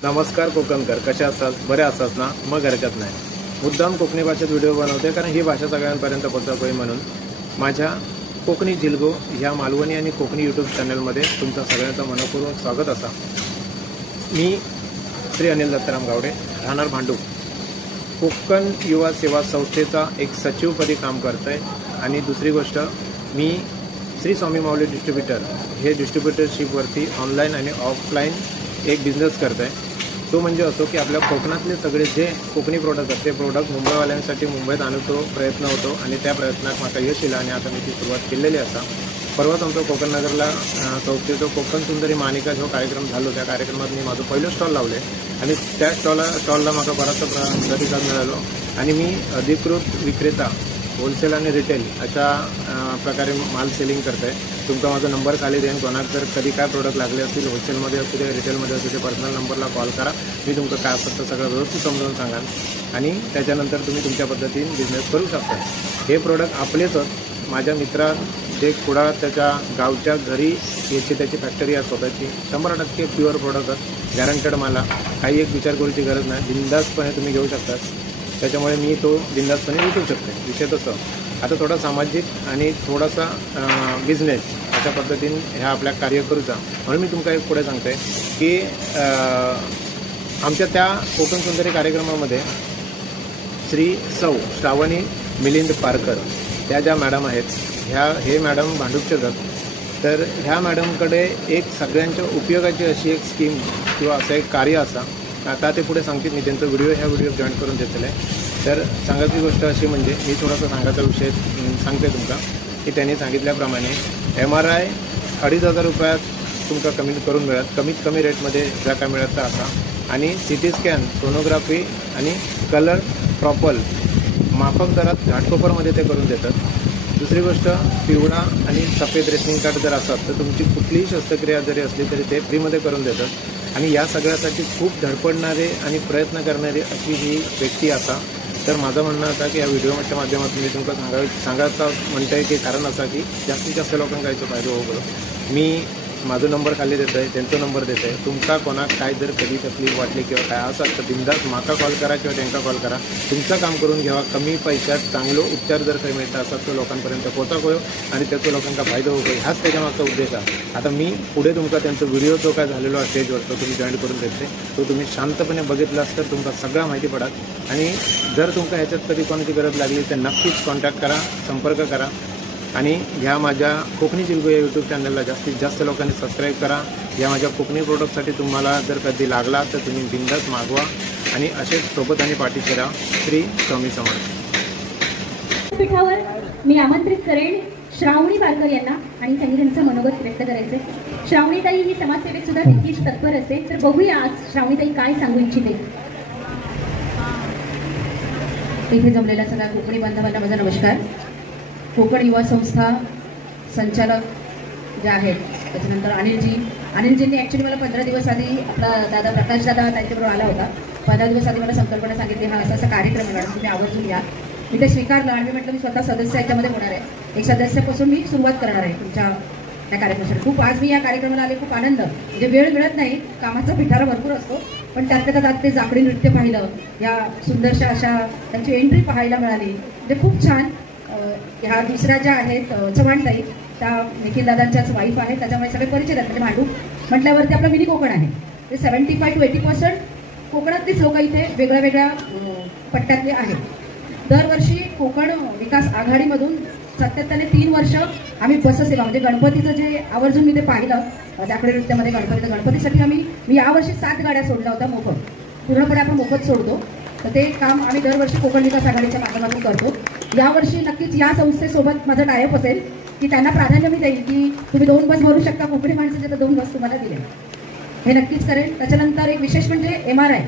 नमस्कार कोकणकर, कशा असतात? बरे असतात ना? मग हरकत नाही. मुद्दाम कोकणी भाषेत व्हिडिओ बनवते कारण ही भाषा सगळ्यांपर्यंत पोहोचावी म्हणून. माझ्या कोकणी जिल्गो ह्या मालवणी आणि कोकणी यूट्यूब चॅनलमध्ये तुमचं सगळ्यांचं मनपूर्वक स्वागत असा. मी श्री अनिल दत्ताराम गावडे, राहणार भांडूप, कोकण युवा सेवा संस्थेचा एक सचिवपदी काम करतो आहे. आणि दुसरी गोष्ट, मी श्री स्वामी माऊली डिस्ट्रीब्युटर हे डिस्ट्रीब्युटरशिपवरती ऑनलाईन आणि ऑफलाईन एक बिझनेस करतो आहे. तो म्हणजे असो की आपल्या कोकणातले सगळे जे कोकणी प्रोडक्ट आहेत ते प्रोडक्ट मुंबईवाल्यांसाठी मुंबईत आणतो प्रयत्न होतो आणि त्या प्रयत्नात माझा यश येईल आणि आता मी ती सुरुवात केलेली असा. परवाच आमचं कोकण नगरला संस्थेचा कोकण सुंदरी मानिका जो कार्यक्रम झालो, त्या कार्यक्रमात मी माझं पहिलं स्टॉल लावले आणि त्या स्टॉलला मला बराचसा प्रतिसाद मिळालो आणि मी अधिकृत विक्रेता होलसेल आणि रिटेल अशा प्रकारे माल सेलिंग करतो आहे. तुमचा माझा नंबर खाली देईन. कोणाक जर कधी काय प्रोडक्ट लागले असतील, होलसेलमध्ये असू दे, रिटेलमध्ये असू दे, पर्सनल नंबरला कॉल करा. मी तुमचं काय असतं सगळं व्यवस्थित समजावून सांगाल आणि त्याच्यानंतर तुम्ही तुमच्या पद्धतीने बिझनेस करू शकता. हे प्रोडक्ट आपलेच माझ्या मित्रात जे कुडाळ त्याच्या गावच्या घरी याची त्याची फॅक्टरी आहे स्वतःची. 100% प्युअर प्रोडक्ट, गॅरंटेड मला. काही एक विचार करूची गरज नाही, बिंदासपणे तुम्ही घेऊ शकता. त्याच्यामुळे मी तो बिंदासपणे विकू शकते. विषय तसं आता थोडा सामाजिक आणि थोडासा बिझनेस अशा पद्धतीने ह्या आपल्या कार्य करूचा. म्हणून मी तुमका एक पुढे सांगते की आमच्या त्या कोकण सुंदरी कार्यक्रमामध्ये श्री सौ श्रावणी मिलिंद पारकर त्या ज्या मॅडम आहेत, हे मॅडम भांडूपचे जात. तर ह्या मॅडमकडे एक सगळ्यांच्या उपयोगाची अशी एक स्कीम किंवा असं एक कार्य असा. आता ते पुढे सांगतील, मी त्यांचा ह्या व्हिडिओ जॉईन करून देतले. तर सांगायची गोष्ट अशी म्हणजे मी थोडासा सांगायचा विषय सांगते तुमका की त्यांनी सांगितल्याप्रमाणे MRI 2,500 रुपयात तुमका करून मिळत, कमीत कमी रेटमध्ये ज्या काय मिळत तर असा. आणि CT स्कॅन, सोनोग्राफी आणि कलर प्रॉपर माफक दरात घाटकोपरमध्ये ते करून देतात. दुसरी गोष्ट, पिवळा आणि सफेद रेशनिंग कार्ड जर असतात तर तुमची कुठलीही शस्त्रक्रिया जरी असली तरी ते फ्रीमध्ये करून देतात. आणि या सगळ्यासाठी खूप धडपडणारे आणि प्रयत्न करणारी अशी ही व्यक्ती असा. तर माझं म्हणणं असा की या व्हिडिओच्या माध्यमातून मी तुमका सांगायचं म्हणतं आहे की कारण असा की जास्तीत जास्त लोकांना यायचं फायदा हो. मी माझा नंबर खाली देत आहे, त्यांचा नंबर देत आहे. तुमका कोणाक काय जर कधी तकलीफ वाटली किंवा काय असं तर बिंदास माका कॉल करा किंवा त्यांना कॉल करा. तुमचं काम करून घ्यावा. कमी पैशात चांगलं उपचार जर काही मिळतं असं तो लोकांपर्यंत पोहोचा होईल आणि त्याचा लोकांना फायदा होईल. हाच त्याच्यामागचा उद्देश आहे. आता मी पुढे तुमचा त्यांचा व्हिडिओ जो काय झालेला आहे स्टेजवर तो तुम्ही जॉईन करून देते, तो तुम्ही शांतपणे बघितलास तर तुमका सगळा माहिती पडत. आणि जर तुमका ह्याच्यात कधी कोणाची गरज लागली तर नक्कीच कॉन्टॅक्ट करा, संपर्क करा. आणि ह्या माझ्या कोकणी जिल्गो या यूट्यूब चॅनलला जास्तीत जास्त लोकांनी सबस्क्राईब करा. या माझ्या कोकणी प्रोडक्टसाठी तुम्हाला जर कधी लागला तर तुम्ही बिंदास मागवा आणि असेच सोबत आणि पाठीशी राहा. श्री स्वामी समर्थ. पीठावर मी आमंत्रित करेन श्रावणी पारकर यांना आणि त्यांनी त्यांचं मनोगत व्यक्त करायचे. श्रावणीताई ही समाजसेवेत सुद्धा तितकीच तत्पर असेल. तर बघूया आज श्रावणीताई काय सांगू इच्छिते. इथे जमलेल्या सगळ्या कोकणी बांधवांना माझा नमस्कार. कोकण युवा संस्था संचालक जे आहेत, त्याच्यानंतर अनिलजींनी ॲक्च्युली मला 15 दिवस आधी आपला दादा प्रकाश दादा त्यांच्याबरोबर आला होता. 15 दिवस आधी मला संकल्पना सांगितली, हा असा कार्यक्रम आहे मॅडम, तुम्ही आवर्जून या. मी ते स्वीकारलं आणि मी म्हटलं मी स्वतः सदस्य याच्यामध्ये होणार आहे. एक सदस्यापासून मी सुरुवात करणार आहे तुमच्या त्या कार्यक्रमासाठी. खूप आज मी या कार्यक्रमाला आले, खूप आनंद. म्हणजे वेळ मिळत नाही, कामाचा पिठारा भरपूर असतो, पण त्यातल्या त्यात ते जाकडी नृत्य पाहिलं, या सुंदरशा अशा त्यांची एंट्री पाहायला मिळाली. म्हणजे खूप छान. ह्या दुसऱ्या ज्या आहेत चव्हाणताई, त्या निखिल दादांच्याच वाईफ आहेत, त्याच्यामुळे सगळे परिचय आहेत. म्हणजे भांडूप म्हटल्यावरती आपलं मिनी कोकण आहे. ते 75 to 80% कोकणातलीच लोक इथे वेगळ्या वेगळ्या पट्ट्यातले आहेत. दरवर्षी कोकण विकास आघाडीमधून सातत्याने 3 वर्ष आम्ही बससेवा म्हणजे गणपतीचं जे आवर्जून मी ते पाहिलं जाकडे नृत्यामध्ये गणपतीसाठी मी यावर्षी 7 गाड्या सोडल्या होत्या मोफत. पूर्णपणे आपण मोफत सोडतो. तर ते काम आम्ही दरवर्षी कोकण विकास आघाडीच्या माध्यमातून करतो. यावर्षी नक्कीच या संस्थेसोबत माझं टायअप असेल की त्यांना प्राधान्य मी देईल की तुम्ही 2 बस भरू शकता कोकणी माणसाचे, तर 2 बस तुम्हाला दिले, हे नक्कीच करेल. त्याच्यानंतर एक विशेष म्हणजे MRI.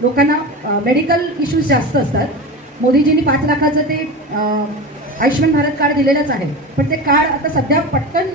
लोकांना मेडिकल इश्यूज जास्त असतात. मोदीजींनी 5 लाखाचं ते आयुष्यमान भारत कार्ड दिलेलंच आहे, पण ते कार्ड आता सध्या पटकन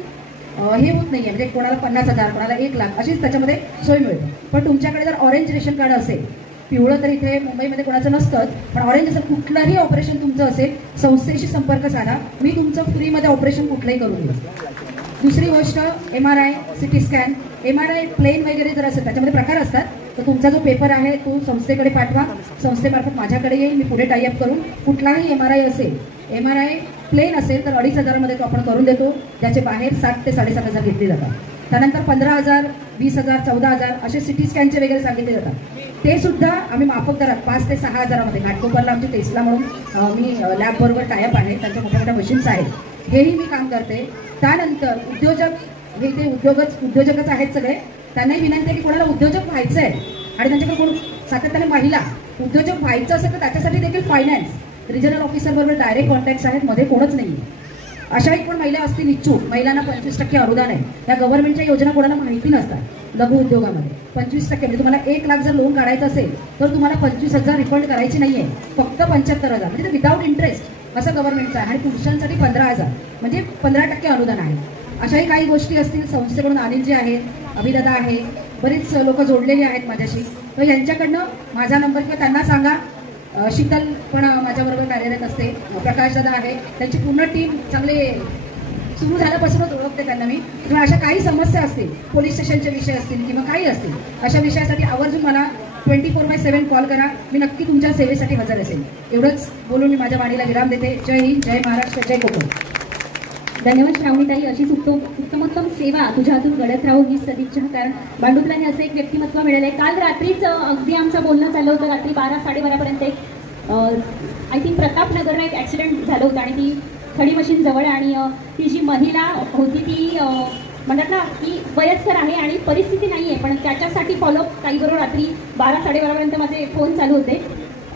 हे होत नाही आहे. म्हणजे कोणाला 50,000, कोणाला 1 लाख अशीच त्याच्यामध्ये सोय मिळते. पण तुमच्याकडे जर ऑरेंज रेशन कार्ड असेल, पिवळं तर इथे मुंबईमध्ये कोणाचं नसतंच, पण ऑरेंज असं कुठलंही ऑपरेशन तुमचं असेल, संस्थेशी संपर्क साधा. मी तुमचं फ्रीमध्ये ऑपरेशन कुठलंही करून देऊ. दुसरी गोष्ट MRI, CT scan. MRI plain वगैरे जर असेल त्याच्यामध्ये प्रकार असतात, तर तुमचा जो पेपर आहे तो संस्थेकडे पाठवा, संस्थेमार्फत माझ्याकडे येईल, मी पुढे टायअप करून कुठलाही MRI असेल, MRI प्लेन असेल तर 2,500 तो आपण करून देतो, ज्याचे बाहेर 7 ते 7,500 घेतले जातात. त्यानंतर 15,000, 20,000, 14,000 असे CT स्कॅनचे वगैरे सांगितले जातात. ते सुद्धा आम्ही माफक दरात 5 ते 6,000 घाटकोपरला आमची टेस्ला म्हणून मी लॅबबरोबर टायअप आहे, त्यांच्या मोठ्या मोठ्या मशीन्स आहेत, हेही मी काम करते. त्यानंतर उद्योजक, हे ते उद्योजकच आहेत सगळे, त्यांनाही विनंती आहे की कोणाला उद्योजक व्हायचं आहे आणि त्यांच्याकडे कोण सातत्याने महिला उद्योजक व्हायचं असेल तर त्याच्यासाठी देखील फायनान्स रिजनल ऑफिसर बरोबर डायरेक्ट कॉन्टॅक्ट्स आहेत, मध्ये कोणच नाही. अशाही कोण महिला असतील इच्छुक, महिलांना 25% अनुदान आहे. या गव्हर्नमेंटच्या योजना कोणाला माहिती नसतात. लघु उद्योगामध्ये 25% म्हणजे तुम्हाला 1 लाख जर लोन काढायचं असेल तर तुम्हाला 25,000 रिफंड करायची नाहीये, फक्त 75,000 म्हणजे विदाऊट इंटरेस्ट असं गव्हर्नमेंटचं आहे. आणि पुरुषांसाठी 15,000 म्हणजे 15% अनुदान आहे. अशाही काही गोष्टी असतील. संस्थेकडून अनिलजी आहेत, अभिदादा आहे, बरीच लोक जोडलेली आहेत माझ्याशी, तर यांच्याकडनं माझा नंबर किंवा त्यांना सांगा. शीतल पण माझ्याबरोबर कार्यरत असते, प्रकाशदादा आहे, त्यांची पूर्ण टीम चांगले सुरू झाल्यापासूनच ओळखते त्यांना मी. किंवा अशा काही समस्या असतील, पोलीस स्टेशनचे विषय असतील किंवा काही असतील, अशा विषयासाठी आवर्जून मला 24/7 कॉल करा. मी नक्की तुमच्या सेवेसाठी हजर असेल. एवढंच बोलून मी माझ्या वाणीला विराम देते. जय हिंद, जय महाराष्ट्र, जय कोकण. धन्यवाद श्रावणीताई. अशीच उत्तमोत्तम सेवा तुझ्या हातून घडत राहू ही सदिच्छा. कारण भांडुपलाने असं एक व्यक्तिमत्व मिळालं आहे. काल रात्रीच अगदी आमचं बोलणं चाललं होतं, रात्री 12-12:30पर्यंत आय थिंक प्रतापनगरला एक ॲक्सिडेंट झालं होतं आणि ती खडी मशीन जवळ, आणि ती जी महिला होती ती म्हणतात ना की वयस्कर आहे आणि परिस्थिती नाही आहे, पण त्याच्यासाठी फॉलोअप ताईबरोबर रात्री 12-12:30पर्यंत माझे फोन चालू होते.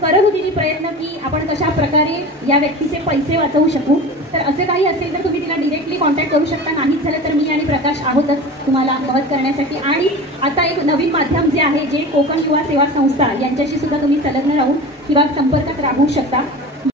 करत होती ती प्रयत्न की आपण कशा प्रकारे या व्यक्तीचे पैसे वाचवू शकू. तर असे काही असेल तर तुम्ही तिला डिरेक्टली कॉन्टॅक्ट करू शकता. नाहीच झालं तर मी आणि प्रकाश आहोतच तुम्हाला मदत करण्यासाठी. आणि आता एक नवीन माध्यम जे आहे, जे कोकण युवा सेवा संस्था, यांच्याशी सुद्धा तुम्ही संलग्न राहून किंवा संपर्कात राहू शकता.